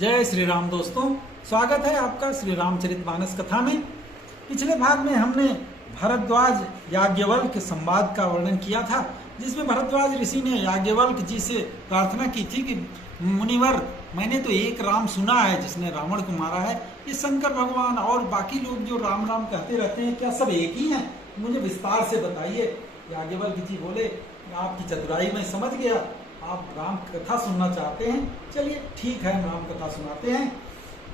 जय श्री राम दोस्तों, स्वागत है आपका श्री रामचरितमानस कथा में। पिछले भाग में हमने भरद्वाज याज्ञवल्क्य के संवाद का वर्णन किया था, जिसमें भरद्वाज ऋषि ने याज्ञवल्क्य जी से प्रार्थना की थी कि मुनिवर, मैंने तो एक राम सुना है जिसने रावण को मारा है। ये शंकर भगवान और बाकी लोग जो राम राम कहते रहते हैं, क्या सब एक ही हैं? मुझे विस्तार से बताइए। याज्ञवल्क्य जी बोले, आपकी चतुराई में समझ गया, आप राम कथा सुनना चाहते हैं, चलिए ठीक है, राम कथा सुनाते हैं।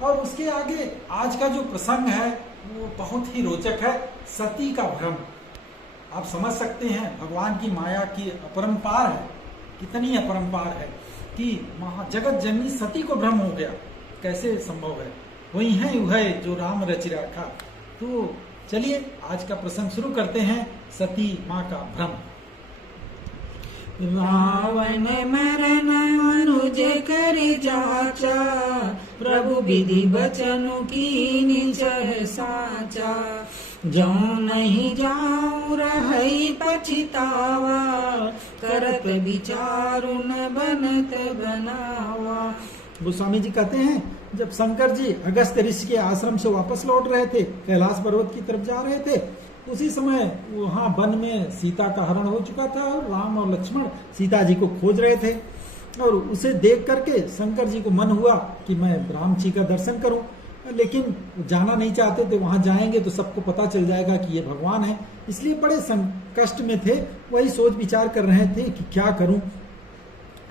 और उसके आगे आज का जो प्रसंग है वो बहुत ही रोचक है, सती का भ्रम। आप समझ सकते हैं भगवान की माया की अपरंपार है, कितनी अपरंपार है कि जगत जननी सती को भ्रम हो गया, कैसे संभव है? वही है वह जो राम रचि राखा। तो चलिए आज का प्रसंग शुरू करते हैं, सती माँ का भ्रम। रावण मरन मनुज कर जाचा, प्रभु विधि बचनु कीनि चह साचा। जो नहीं जाऊं रहई पछतावा, करत विचारु न बनत बनावा। गोस्वामी जी कहते हैं, जब शंकर जी अगस्त्य ऋषि के आश्रम से वापस लौट रहे थे, कैलाश पर्वत की तरफ जा रहे थे, उसी समय वहाँ वन में सीता का हरण हो चुका था और राम और लक्ष्मण सीता जी को खोज रहे थे। और उसे देख करके शंकर जी को मन हुआ कि मैं राम जी का दर्शन करूं, लेकिन जाना नहीं चाहते थे। वहां जाएंगे तो सबको पता चल जाएगा कि ये भगवान है, इसलिए बड़े कष्ट में थे। वही सोच विचार कर रहे थे कि क्या करूं।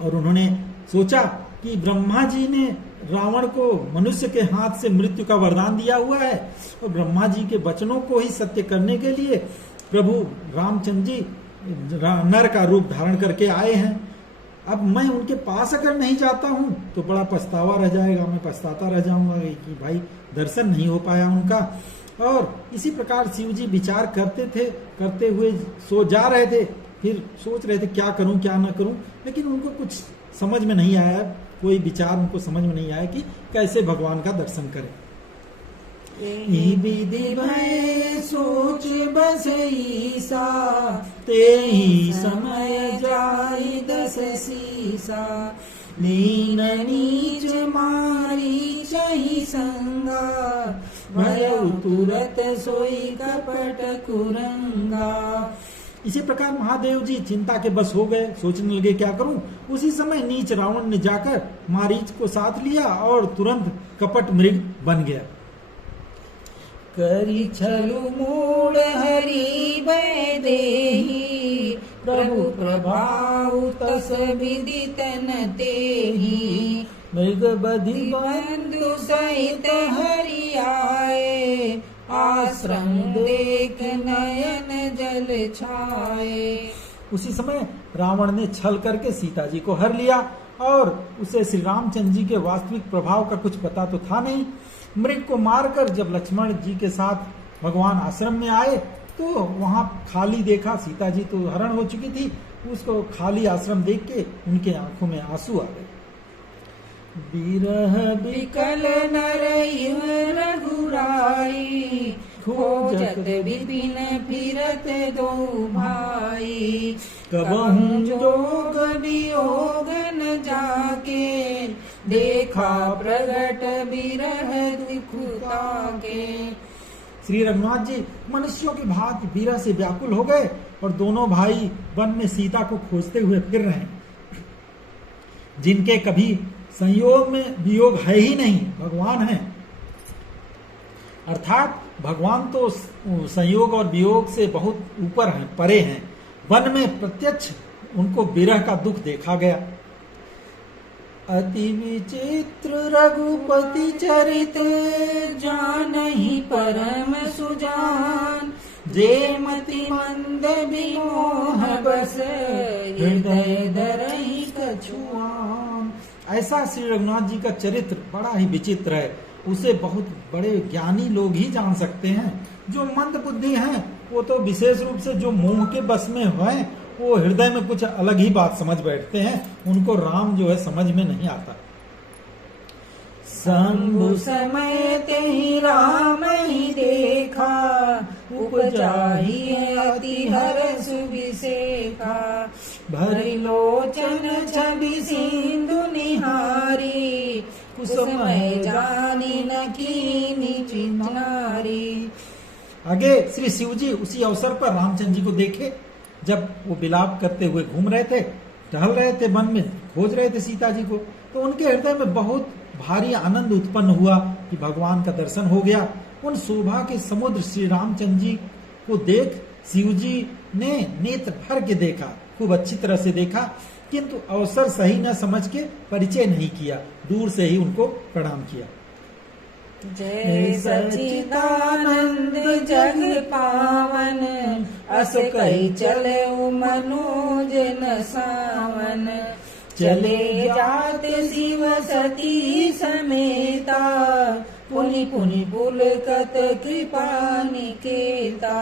और उन्होंने सोचा कि ब्रह्मा जी ने रावण को मनुष्य के हाथ से मृत्यु का वरदान दिया हुआ है, और ब्रह्मा जी के वचनों को ही सत्य करने के लिए प्रभु रामचंद्र जी नर का रूप धारण करके आए हैं। अब मैं उनके पास अगर नहीं जाता हूं तो बड़ा पछतावा रह जाएगा, मैं पछताता रह जाऊंगा कि भाई दर्शन नहीं हो पाया उनका। और इसी प्रकार शिव जी विचार करते हुए सो जा रहे थे। फिर सोच रहे थे क्या करूं क्या ना करूं, लेकिन उनको कुछ समझ में नहीं आया, कोई विचार उनको समझ में नहीं आया कि कैसे भगवान का दर्शन करें। विधि भय सोच बस ईसा, तेहि समय जाई दस सीसा। लीन नीच मारी चही संगा, भयउ तुरत सोई कपट कुरंगा। इसी प्रकार महादेव जी चिंता के बस हो गए, सोचने लगे क्या करूं। उसी समय नीच रावण ने जाकर मारीच को साथ लिया और तुरंत कपट मृग बन गया। करी छलु मूढ़ हरि भय देहि, प्रभु प्रभाव तस विदित न तेहि। मृग बधि बंधु सहित हरि आए, आश्रम देख नयन जल छाए। उसी समय रावण ने छल करके सीता जी को हर लिया, और उसे श्री रामचंद्र जी के वास्तविक प्रभाव का कुछ पता तो था नहीं। मृग को मारकर जब लक्ष्मण जी के साथ भगवान आश्रम में आए तो वहां खाली देखा, सीता जी तो हरण हो चुकी थी। उसको खाली आश्रम देख के उनके आंखों में आंसू आ गए। बिरह बिकल नर रघुराई, खोजत विपिन फिरत दो भाई। कबहु जोग वियोग न जाके, देखा प्रगट बिरह दुखता के। श्री रघुनाथ जी मनुष्यों की भांति विरह से व्याकुल हो गए, और दोनों भाई वन में सीता को खोजते हुए फिर रहे हैं, जिनके कभी संयोग में वियोग है ही नहीं, भगवान है। अर्थात भगवान तो संयोग और वियोग से बहुत ऊपर हैं, परे हैं। वन में प्रत्यक्ष उनको विरह का दुख देखा गया। अति विचित्र रघुपति चरित, जानहि परम सुजान। जे मति मंद विमोह बस, हृदय धरहि कछुआन। ऐसा श्री रघुनाथ जी का चरित्र बड़ा ही विचित्र है, उसे बहुत बड़े ज्ञानी लोग ही जान सकते हैं। जो मंद बुद्धि हैं वो तो विशेष रूप से जो मोह के बस में हैं, वो हृदय में कुछ अलग ही बात समझ बैठते हैं, उनको राम जो है समझ में नहीं आता। शंभु समय तेहि राम ही देखा, उपजाहि अति हरष विसेखा। भरि लोचन छवि सिंधु निहारी, कुसमय जानी न कीनी चिन्हारी। आगे श्री शिव जी उसी अवसर पर रामचंद्र जी को देखे, जब वो विलाप करते हुए घूम रहे थे, टहल रहे थे, वन में खोज रहे थे सीता जी को, तो उनके हृदय में बहुत भारी आनंद उत्पन्न हुआ कि भगवान का दर्शन हो गया। उन शोभा के समुद्र श्री रामचंद्र जी को देख शिव जी ने नेत्र भर के देखा, खूब अच्छी तरह से देखा, किंतु अवसर सही न समझ के परिचय नहीं किया, दूर से ही उनको प्रणाम किया। जय सच्चिदानंद जग पावन, अस कई चले मनोज न सावन। चले जात शिव सती समेता, पुनि पुनि पुलकत कृपा निकेता।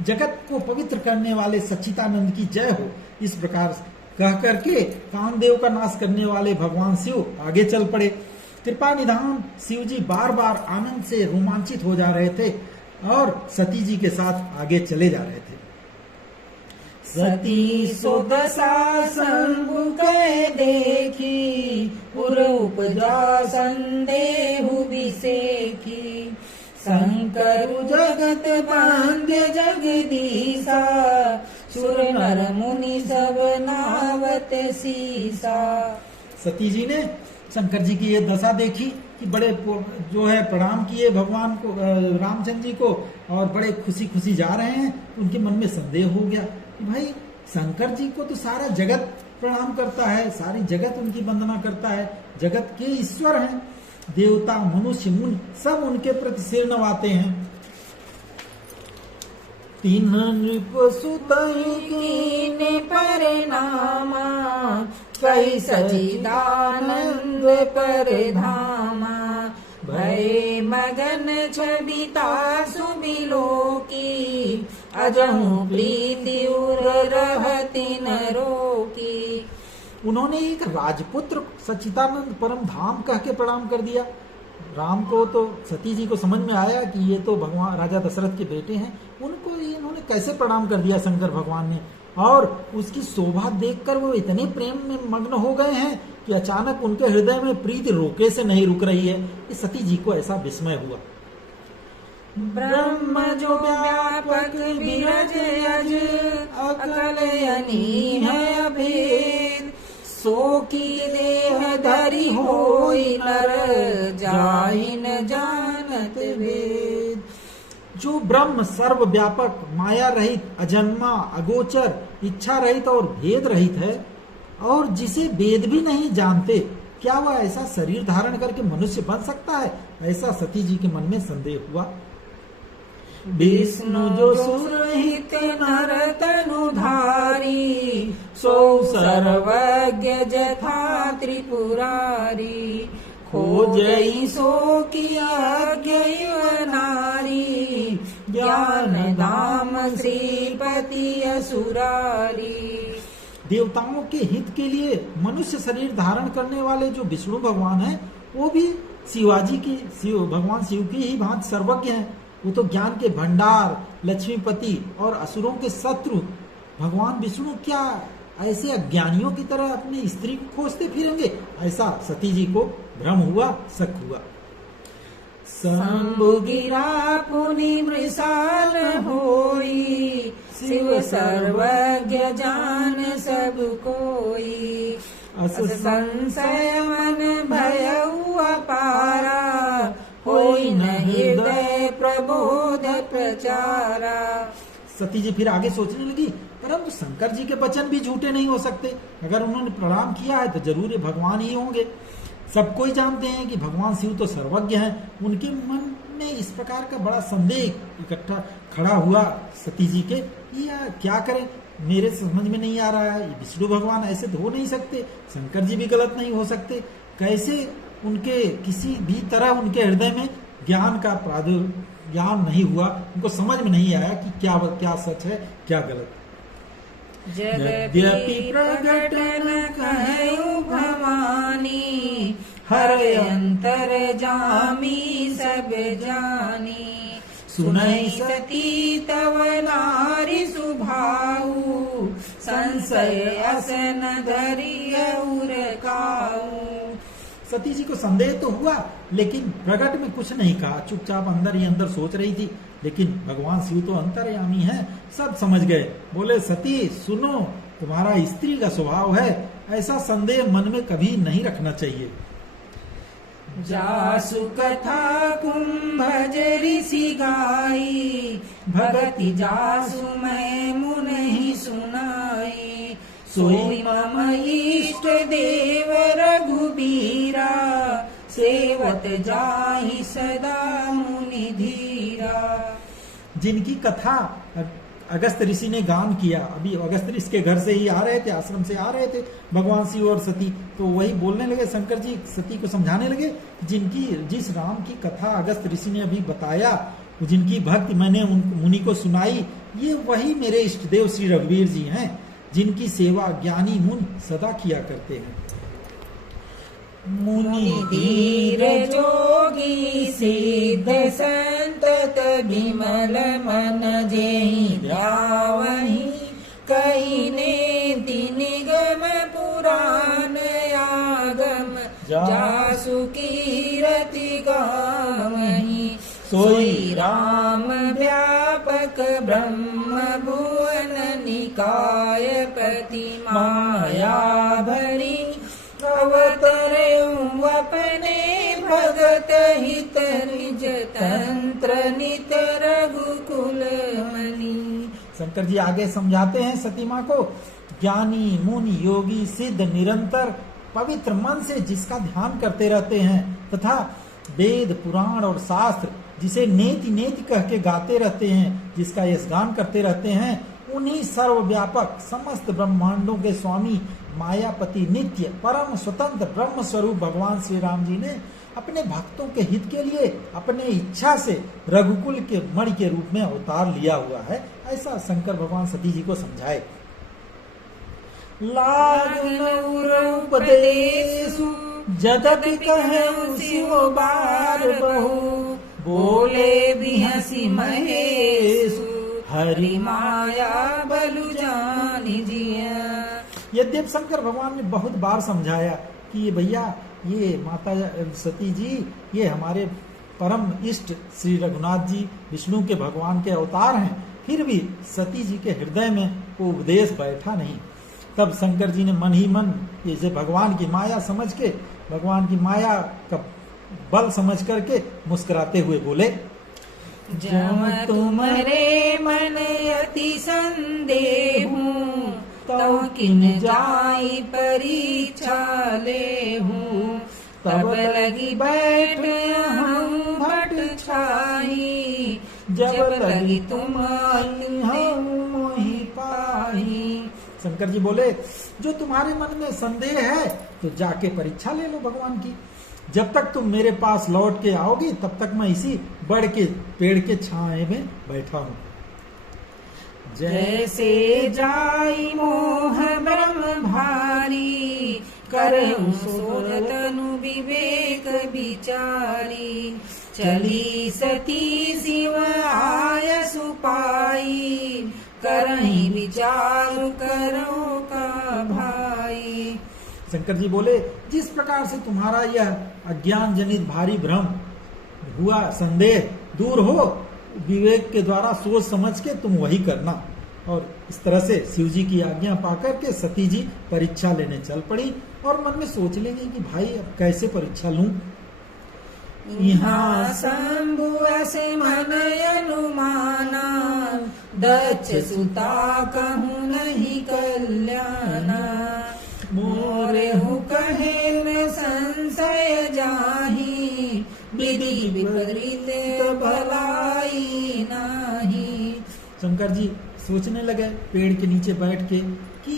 जगत को पवित्र करने वाले सच्चिदानंद की जय हो, इस प्रकार कह करके कामदेव का नाश करने वाले भगवान शिव आगे चल पड़े। कृपा निधान शिव जी बार बार आनंद से रोमांचित हो जा रहे थे और सती जी के साथ आगे चले जा रहे थे। सती सुदशा शंभु कै देखी, पुर उपजा संदेहु विसेखी। शंकर जगत बांध्य जगदीशा, सुर नर मुनि सब नावत सीसा। सती जी ने शंकर जी की ये दशा देखी कि बड़े जो है प्रणाम किए भगवान को, रामचंद्र जी को, और बड़े खुशी खुशी जा रहे हैं। उनके मन में संदेह हो गया कि भाई शंकर जी को तो सारा जगत प्रणाम करता है, सारी जगत उनकी वंदना करता है, जगत के ईश्वर हैं, देवता मनुष्य मुनि सब उनके प्रति सिर नवाते हैं। तीन नृप सुतहि परिणामा, कई सच्चिदानंद परधामा। भय मगन छबिता सुबिलोकी, अजहु प्रीति उर रहति न रोकी। उन्होंने एक राजपुत्र सच्चिदानंद परम धाम कह के प्रणाम कर दिया। राम को तो सती जी को समझ में आया कि ये तो भगवान राजा दशरथ के बेटे हैं, उनको इन्होंने कैसे प्रणाम कर दिया शंकर भगवान ने। और उसकी शोभा देखकर वो इतने प्रेम में मग्न हो गए हैं कि अचानक उनके हृदय में प्रीति रोके से नहीं रुक रही है। इस सती जी को ऐसा विस्मय हुआ। ब्रह्म जो व्यापक विरज अज, अकलयनी है अभेद। सो की देह धरि होई नर, जाहि न जानत वेद। जो ब्रह्म सर्वव्यापक, माया रहित, अजन्मा, अगोचर, इच्छा रहित और भेद रहित है, और जिसे वेद भी नहीं जानते, क्या वह ऐसा शरीर धारण करके मनुष्य बन सकता है? ऐसा सती जी के मन में संदेह हुआ। विष्णु जो सुरहित नर तनुधारी, सो सर्वज्ञ जथा त्रिपुरारी। खोजई सो किया नारी, ज्ञान धाम श्रीपति असुरारी। देवताओं के हित के लिए मनुष्य शरीर धारण करने वाले जो विष्णु भगवान हैं, वो भी भगवान शिव की ही भांति सर्वज्ञ हैं। वो तो ज्ञान के भंडार, लक्ष्मीपति और असुरों के शत्रु भगवान विष्णु क्या ऐसे अज्ञानियों की तरह अपनी स्त्री को खोजते फिरेंगे? ऐसा सती जी को भ्रम हुआ, शक हुआ। शंभु गिरा पुनि मृषाल होई, शिव सर्वज्ञ जान सब कोई। अस संशय मन भयउ अपारा, होई न हृदय प्रबोध प्रचारा। सती जी फिर आगे सोचने लगी, परंतु शंकर जी के वचन भी झूठे नहीं हो सकते। अगर उन्होंने प्रणाम किया है तो जरूर ये भगवान ही होंगे। सब कोई जानते हैं कि भगवान शिव तो सर्वज्ञ हैं। उनके मन में इस प्रकार का बड़ा संदेह इकट्ठा खड़ा हुआ सती जी के, या क्या करें, मेरे समझ में नहीं आ रहा है। विष्णु भगवान ऐसे तो हो नहीं सकते, शंकर जी भी गलत नहीं हो सकते। कैसे उनके किसी भी तरह उनके हृदय में ज्ञान का ज्ञान नहीं हुआ, उनको समझ में नहीं आया कि क्या सच है क्या गलत। यद्यपि प्रगट न कहु भवानी, हर अंतर जामी सब जानी। सुनई सती तव नारी सुभाऊ, संशय असन धरि और काऊ। सती जी को संदेह तो हुआ, लेकिन प्रकट में कुछ नहीं कहा, चुपचाप अंदर ही अंदर सोच रही थी। लेकिन भगवान शिव तो अंतर्यामी हैं, सब समझ गए। बोले सती सुनो, तुम्हारा स्त्री का स्वभाव है, ऐसा संदेह मन में कभी नहीं रखना चाहिए। जासु कथा कुंभज ऋषि गाई, भगति जासु मैं मुनि सुनाई। सोई मम इष्ट देव रघुबीरा, सेवत जाहि सदा मुनि धीरा। जिनकी कथा अगस्त ऋषि ने गान किया, अभी अगस्त ऋषि के घर से ही आ रहे थे, आश्रम से आ रहे थे भगवान शिव और सती, तो वही बोलने लगे, शंकर जी सती को समझाने लगे, जिस राम की कथा अगस्त ऋषि ने अभी बताया, जिनकी भक्ति मैंने उन मुनि को सुनाई, ये वही मेरे इष्ट देव श्री रघुवीर जी हैं, जिनकी सेवा ज्ञानी मुनि सदा किया करते हैं। मुनि धीर जोगी सिद्ध संतत विमल मन जेहि ध्यावहि, कहि नेति निगम पुराण आगम, जासु कीरति गावहि। सोई राम व्यापक ब्रह्म भुवन निकाय पति माया भरी, अवतरे अपने भगत हित निज तंत्र नित रघुकुल मणि। शंकर जी आगे समझाते हैं सती माँ को, ज्ञानी मुनि योगी सिद्ध निरंतर पवित्र मन से जिसका ध्यान करते रहते हैं, तथा वेद पुराण और शास्त्र जिसे नेति नेति कह के गाते रहते हैं, जिसका यशगान करते रहते हैं, उन्हीं सर्वव्यापक समस्त ब्रह्मांडों के स्वामी मायापति नित्य परम स्वतंत्र ब्रह्म स्वरूप भगवान श्री राम जी ने अपने भक्तों के हित के लिए अपने इच्छा से रघुकुल के मणि के रूप में अवतार लिया हुआ है, ऐसा शंकर भगवान सती जी को समझाए। उपदेशु जदपि कहूं शिव बार बहु, बोले भी हंसी महेशु, हरि माया बलु जानि जिया। यद्यप शंकर भगवान ने बहुत बार समझाया कि ये भैया, ये माता सती जी, ये हमारे परम इष्ट श्री रघुनाथ जी विष्णु के भगवान के अवतार हैं, फिर भी सती जी के हृदय में वो उपदेश बैठा नहीं। तब शंकर जी ने मन ही मन ये भगवान की माया समझ के, भगवान की माया का बल समझ करके मुस्कुराते हुए बोले, जम तुम्हारे मन अति संदेहु, तव किन जाई परीक्षा लेहूं। तब लगी बैठ हम भट छाई, जब लगी तुम हम मोहि पाही। शंकर जी बोले, जो तुम्हारे मन में संदेह है तो जाके परीक्षा ले लो भगवान की। जब तक तुम मेरे पास लौट के आओगी तब तक मैं इसी बड़ के पेड़ के छाए में बैठा हूँ। जैसे जाई मोह ब्रह्म भारी, करहु सोर तनु विवेक विचारी। चली सती शिव आय सुपाई, करहि विचार करो का भाई। शंकर जी बोले, जिस प्रकार से तुम्हारा यह अज्ञान जनित भारी भ्रम हुआ, संदेह दूर हो, विवेक के द्वारा सोच समझ के तुम वही करना। और इस तरह से शिव जी की आज्ञा पाकर के सती जी परीक्षा लेने चल पड़ी और मन में सोच लेंगे कि भाई अब कैसे परीक्षा लूं। यहाँ शंभु से मन अनुमाना, दक्ष सुता कहूँ नहीं कल्याणा। मोरे हूँ कहे न संशय जाही, विधि विपरीत भलाई नाही। शंकर जी सोचने लगे पेड़ के नीचे बैठ के कि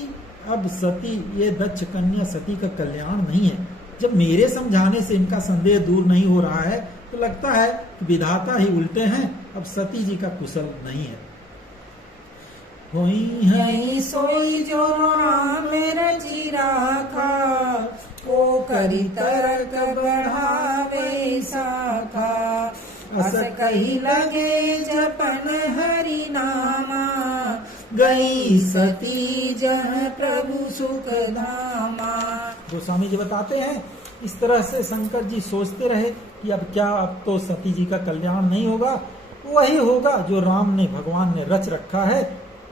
अब सती, ये दक्ष कन्या सती का कल्याण नहीं है। जब मेरे समझाने से इनका संदेह दूर नहीं हो रहा है तो लगता है कि विधाता ही उल्टे हैं, अब सती जी का कुशल नहीं है। यही सोई जो राम रचि राखा, को करी तर्क बढ़ावे शाखा। अस कही लगे जपन हरि नामा, गई सती जह प्रभु सुख धामा। गोस्वामी जी बताते हैं इस तरह से शंकर जी सोचते रहे कि अब क्या, अब तो सती जी का कल्याण नहीं होगा, वही होगा जो राम ने, भगवान ने रच रखा है।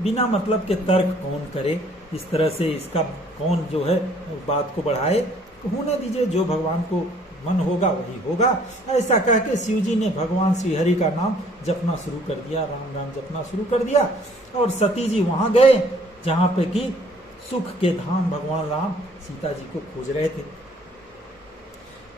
बिना मतलब के तर्क कौन करे, इस तरह से इसका कौन जो है बात को बढ़ाए, होने दीजिए, जो भगवान को मन होगा वही होगा। ऐसा कह के शिव जी ने भगवान श्री हरि का नाम जपना शुरू कर दिया, राम राम जपना शुरू कर दिया। और सती जी वहां गए जहां पे कि सुख के धाम भगवान राम सीता जी को खोज रहे थे।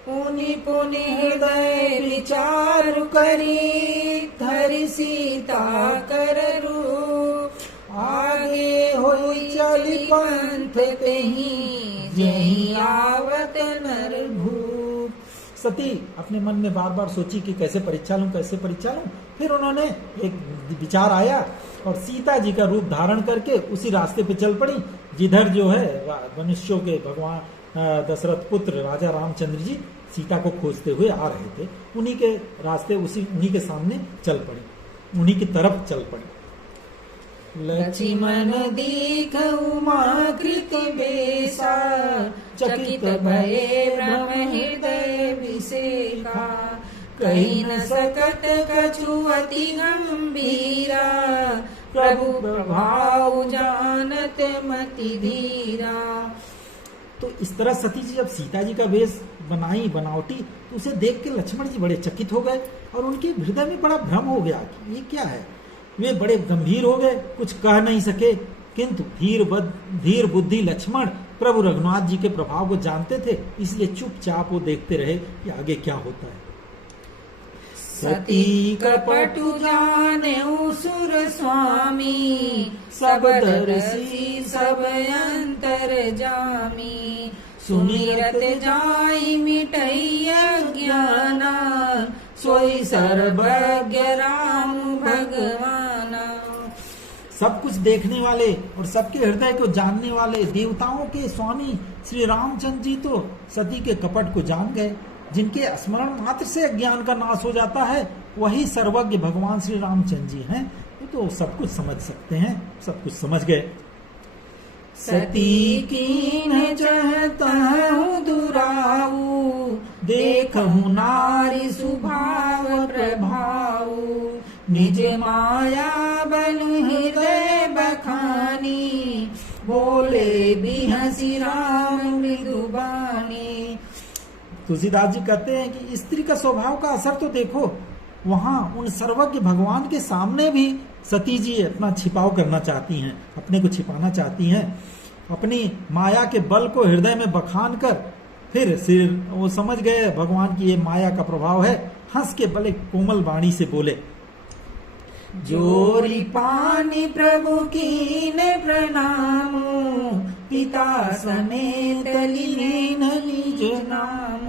पुनि पुनि हृदय विचार करी, धरि सीता कर रूप, आगे होई चली पंथ तेहि, जेहि आवत नर भूप। सती अपने मन में बार बार सोची कि कैसे परीक्षा लूं, कैसे परीक्षा लूं। फिर उन्होंने एक विचार आया और सीता जी का रूप धारण करके उसी रास्ते पे चल पड़ी जिधर जो है मनुष्यों के भगवान दशरथ पुत्र राजा रामचंद्र जी सीता को खोजते हुए आ रहे थे। उन्हीं के रास्ते, उन्हीं के सामने चल पड़ी, उन्हीं की तरफ चल पड़ी। लक्ष्मण दीख उमा कृत बेसा, चकित भये भ्रम हृदय विसेका, कही न सकत कछु अति गंभीरा, प्रभु प्रभाव जानत मति धीरा। तो इस तरह सती जी जब सीता जी का वेश बनावटी, तो उसे देख के लक्ष्मण जी बड़े चकित हो गए और उनके हृदय में बड़ा भ्रम हो गया कि ये क्या है। वे बड़े गंभीर हो गए, कुछ कह नहीं सके, किंतु धीर बुद्धि लक्ष्मण प्रभु रघुनाथ जी के प्रभाव को जानते थे, इसलिए चुपचाप वो देखते रहे कि आगे क्या होता है। सती कपटु जाने सुर स्वामी, सब दर्शी सब अंतर जामी, सुमिरत जाई मिटई अज्ञाना, सोई सर्वज्ञ राम भगवाना। सब कुछ देखने वाले और सबके हृदय को जानने वाले देवताओं के स्वामी श्री रामचंद्र जी तो सती के कपट को जान गए। जिनके स्मरण मात्र से अज्ञान का नाश हो जाता है, वही सर्वज्ञ भगवान श्री रामचंद्र जी हैं। वो तो सब कुछ समझ सकते हैं, सब कुछ समझ गए। सती कीन्ह चहतहु दुराऊ, देखहु नारी सुभाव प्रभाऊ, निज माया बनु हृदय बखानी, बोले बिहसी राम मृदुबानी। तुलसीदास जी कहते हैं कि स्त्री का स्वभाव का असर तो देखो, वहां उन सर्वज्ञ भगवान के सामने भी सती जी अपना छिपाव करना चाहती हैं, अपने को छिपाना चाहती हैं। अपनी माया के बल को हृदय में बखान कर फिर वो समझ गए भगवान की ये माया का प्रभाव है। हंस के बले कोमल वाणी से बोले, जोरी पानी प्रभु कीन प्रणाम, पिता समेत लीन निज नाम,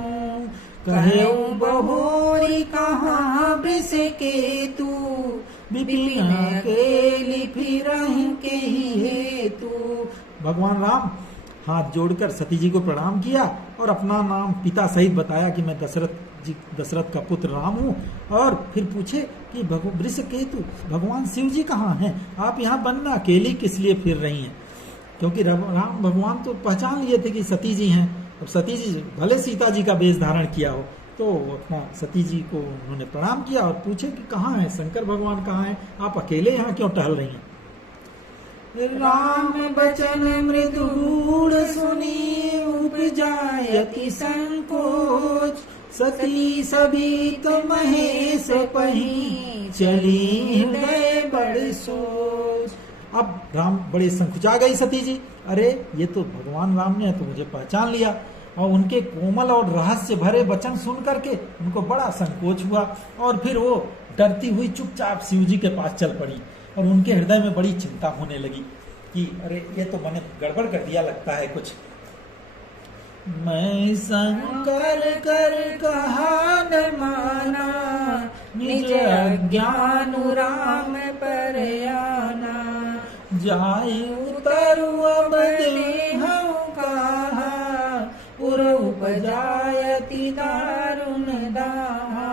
कहेऊ बहोरी कहाँ वृष केतु, विपिन अकेली फिरहिं के ही हेतु। भगवान राम हाथ जोड़कर सती जी को प्रणाम किया और अपना नाम पिता सहित बताया कि मैं दशरथ का पुत्र राम हूँ। और फिर पूछे कि वृष केतु भगवान शिव जी कहाँ हैं, आप यहाँ बनना अकेली किस लिए फिर रही हैं। क्योंकि राम भगवान तो पहचान लिए थे कि सती जी हैं। अब सती जी भले सीता जी का वेश धारण किया हो, तो अपना सती जी को उन्होंने प्रणाम किया और पूछे कि कहाँ है शंकर भगवान, कहाँ है, आप अकेले यहाँ क्यों टहल रही हैं। राम बचन मृदु गूढ़ सुनी, उपजायति संकोच, सती सभी महेश पही, चली हृदय बड़ सोच। अब राम बड़े संकुचा गई सती जी, अरे ये तो भगवान राम ने तो मुझे पहचान लिया। और उनके कोमल और रहस्य भरे वचन सुन करके उनको बड़ा संकोच हुआ और फिर वो डरती हुई चुपचाप शिव जी के पास चल पड़ी। और उनके हृदय में बड़ी चिंता होने लगी कि अरे ये तो मैंने गड़बड़ कर दिया लगता है कुछ। मैं शंकर कर कहा न माना, निज अज्ञान राम पर आना, जाय उतरु अब देहु कहा, पुर उपजायति दारुण दाहा,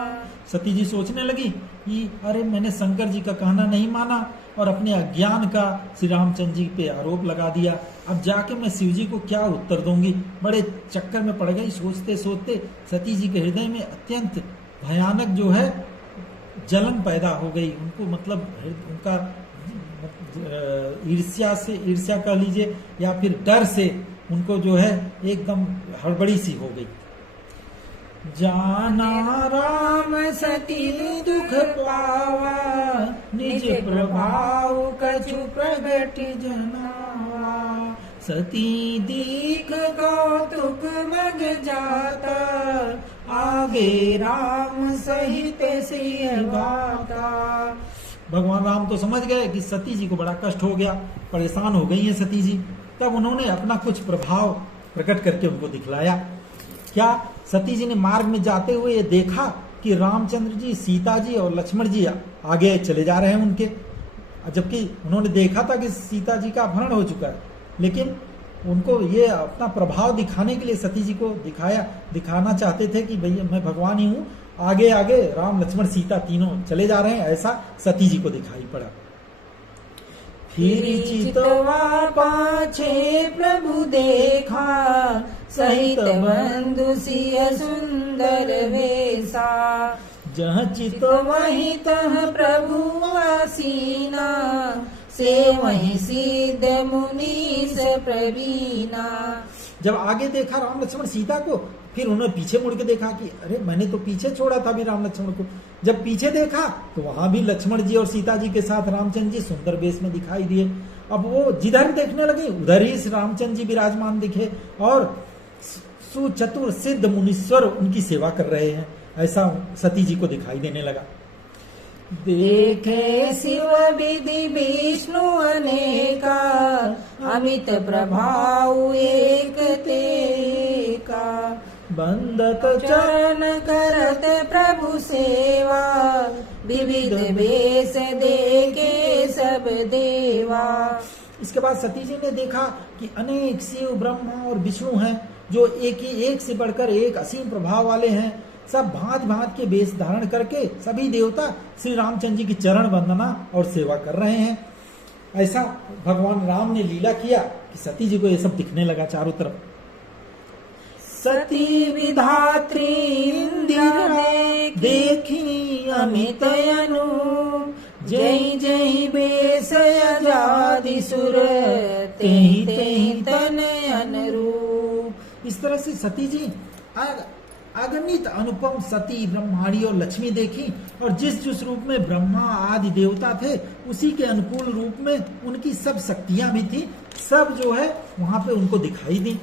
सती जी सोचने लगी कि अरे मैंने शंकर जी का कहना नहीं माना और अपने अज्ञान का श्री रामचंद्र जी पे आरोप लगा दिया। अब जाके मैं शिव जी को क्या उत्तर दूंगी। बड़े चक्कर में पड़ गई। सोचते सोचते सती जी के हृदय में अत्यंत भयानक जो है जलन पैदा हो गई। उनको मतलब उनका ईर्ष्या कह लीजिए या फिर डर से उनको जो है एकदम हड़बड़ी सी हो गई। जाना राम सती दुख पावा, निज प्रभाव कछु प्रगट जनावा। सती दीख कौतुक मग जाता, आगे राम सहित सिय गाता। भगवान राम तो समझ गए कि सती जी को बड़ा कष्ट हो गया, परेशान हो गई हैं सती जी। तब उन्होंने अपना कुछ प्रभाव प्रकट करके उनको दिखलाया। क्या? सती जी ने मार्ग में जाते हुए ये देखा कि रामचंद्र जी, सीता जी और लक्ष्मण जी आगे चले जा रहे हैं उनके, जबकि उन्होंने देखा था कि सीता जी का अपहरण हो चुका है, लेकिन उनको ये अपना प्रभाव दिखाने के लिए सती जी को दिखाना चाहते थे कि भैया मैं भगवान ही हूँ। आगे आगे राम लक्ष्मण सीता तीनों चले जा रहे हैं, ऐसा सती जी को दिखाई पड़ा। फिर चितवा पाछे प्रभु देखा, सहित बंधु सिय सुंदर वेसा। जह चित वही तह प्रभु आसीना, से वही सिद्ध मुनीस प्रवीणा। जब आगे देखा राम लक्ष्मण सीता को, फिर उन्होंने पीछे मुड़ के देखा कि अरे मैंने तो पीछे छोड़ा था भी राम लक्ष्मण को। जब पीछे देखा तो वहां भी लक्ष्मण जी और सीता जी के साथ रामचंद्र जी सुंदर वेश में दिखाई दिए। अब वो जिधर देखने लगे उधर ही रामचंद्र जी विराजमान दिखे और सुचतुर सिद्ध मुनीश्वर उनकी सेवा कर रहे हैं, ऐसा सती जी को दिखाई देने लगा। देखे शिव विधि विष्णु अनेका, अमित प्रभाव एक तेका। बंदत चरण करत प्रभु सेवा, विविध वेश देखे सब देवा। इसके बाद सती जी ने देखा कि अनेक शिव ब्रह्मा और विष्णु हैं, जो एक से बढ़कर एक असीम प्रभाव वाले हैं। सब भांत भांत के वेश धारण करके सभी देवता श्री रामचंद्र जी की चरण वंदना और सेवा कर रहे हैं। ऐसा भगवान राम ने लीला किया कि सती जी को ये सब दिखने लगा चारों तरफ। सती विधात्री इंद्र देखी अमित अनूप, जय जय बेस अजादि सुर, तेहि तेहि तन अनुरूप। इस तरह से सती जी अगणित अनुपम सती ब्रह्माणी और लक्ष्मी देखी, और जिस रूप में ब्रह्मा आदि देवता थे उसी के अनुकूल रूप में उनकी सब शक्तियां भी थी, सब जो है वहां पे उनको दिखाई दी।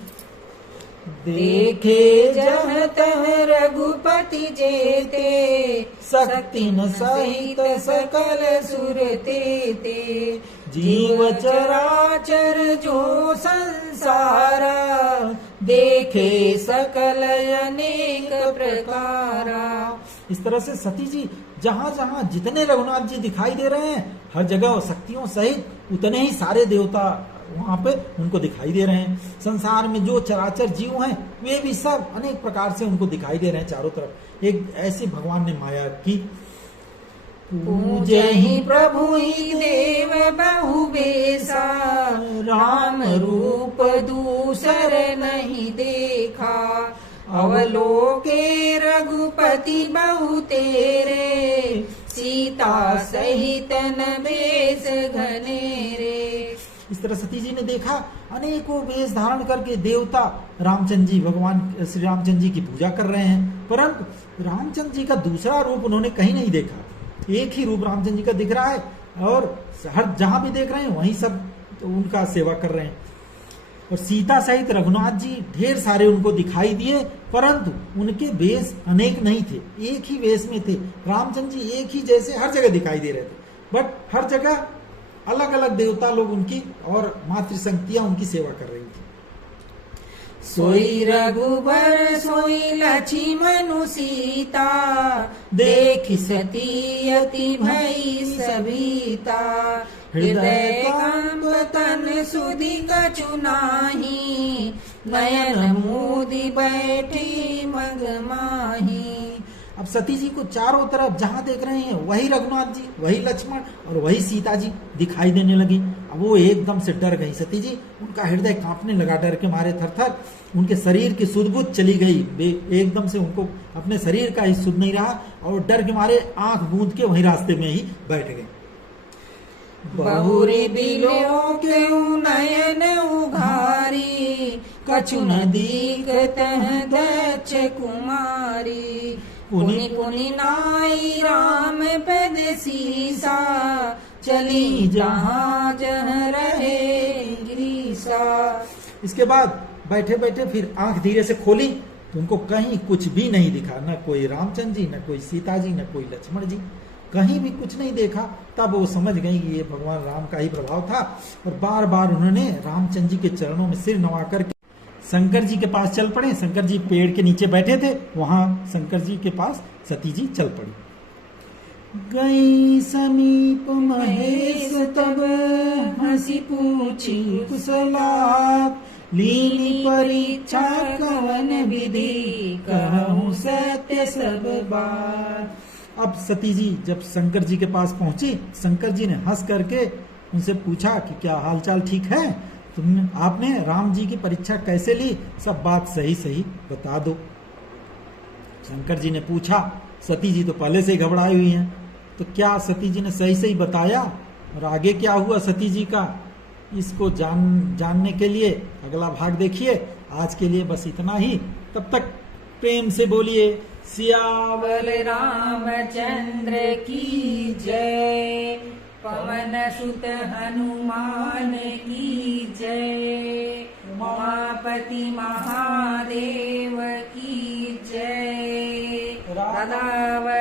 देखे जह तह रघुपति जेते, शक्ति न सहित सकल सुर तेते। जीव चराचर जो संसारा, देखे सकल अनेक प्रकारा। इस तरह से सती जी जहाँ जहाँ जितने रघुनाथ जी दिखाई दे रहे हैं, हर जगह शक्तियों सहित उतने ही सारे देवता वहां पे उनको दिखाई दे रहे हैं। संसार में जो चराचर जीव हैं वे भी सब अनेक प्रकार से उनको दिखाई दे रहे हैं चारों तरफ। एक ऐसी भगवान ने माया की। पूजे ही प्रभु ही देव बहु बेसा, राम रूप दूसर नहीं देखा। अवलोके रघुपति बहु तेरे, सीता सहित न बेस घनेरे। इस तरह सती जी ने देखा अनेकों वेश धारण करके देवता रामचंद्र जी, भगवान श्री रामचंद्र जी की पूजा कर रहे हैं, परंतु रामचंद्र जी का दूसरा रूप उन्होंने कहीं नहीं देखा। एक ही रूप रामचंद्र जी का दिख रहा है और हर जहां भी देख रहे हैं वहीं सब तो उनका सेवा कर रहे हैं। और सीता सहित रघुनाथ जी ढेर सारे उनको दिखाई दिए, परंतु उनके वेश अनेक नहीं थे, एक ही वेश में थे। रामचंद्र जी एक ही जैसे हर जगह दिखाई दे रहे थे, बट हर जगह अलग अलग देवता लोग उनकी और मातृशक्तियां उनकी सेवा कर रही थी। सोई रघुबर सोई लक्ष्मण सीता, देखि सती अति भई सविता। हृदय कंप तन सुधि कछु नाही, नयन मोदी बैठी मग माही। अब सती जी को चारों तरफ जहां देख रहे हैं वही रघुनाथ जी, वही लक्ष्मण और वही सीता जी दिखाई देने लगी। अब वो एकदम से डर गई सती जी, उनका हृदय कांपने लगा डर के मारे थर-थर, उनके शरीर की सुध-बुध चली गई, एकदम से उनको अपने शरीर का ही सुध नहीं रहा और डर के मारे आंख मूंद के वही रास्ते में ही बैठ गए। बहुरी बिलो के नयन उघारी, कछु न दीखतह दक्ष कुमारी। पुनि पुनि नाई राम पद सीसा, चली जहाँ जहाँ रहे गिरीसा। इसके बाद बैठे बैठे फिर आंख धीरे से खोली तो उनको कहीं कुछ भी नहीं दिखा, न कोई रामचंद्र जी, न कोई सीता जी, न कोई लक्ष्मण जी, कहीं भी कुछ नहीं देखा। तब वो समझ गई कि ये भगवान राम का ही प्रभाव था और बार बार उन्होंने रामचंद्र जी के चरणों में सिर नवा करके शंकर जी के पास चल पड़े। शंकर जी पेड़ के नीचे बैठे थे, वहां शंकर जी के पास सती जी चल पड़ी। गई समीप महेश तब हंसी पूछी कुशलात, लीनी परीक्षा कवन विधि, कहूँ सत्य सब बात। अब सती जी जब शंकर जी के पास पहुंची, शंकर जी ने हंस करके उनसे पूछा कि क्या हालचाल ठीक है, आपने राम जी की परीक्षा कैसे ली, सब बात सही सही बता दो। शंकर जी ने पूछा, सती जी तो पहले से ही घबराई हुई हैं, तो क्या सती जी ने सही सही बताया और आगे क्या हुआ सती जी का, इसको जानने के लिए अगला भाग देखिए। आज के लिए बस इतना ही, तब तक प्रेम से बोलिए सियावर रामचंद्र की जय, पवन सुत हनुमान की जय, उमापति महादेव की जय, राधा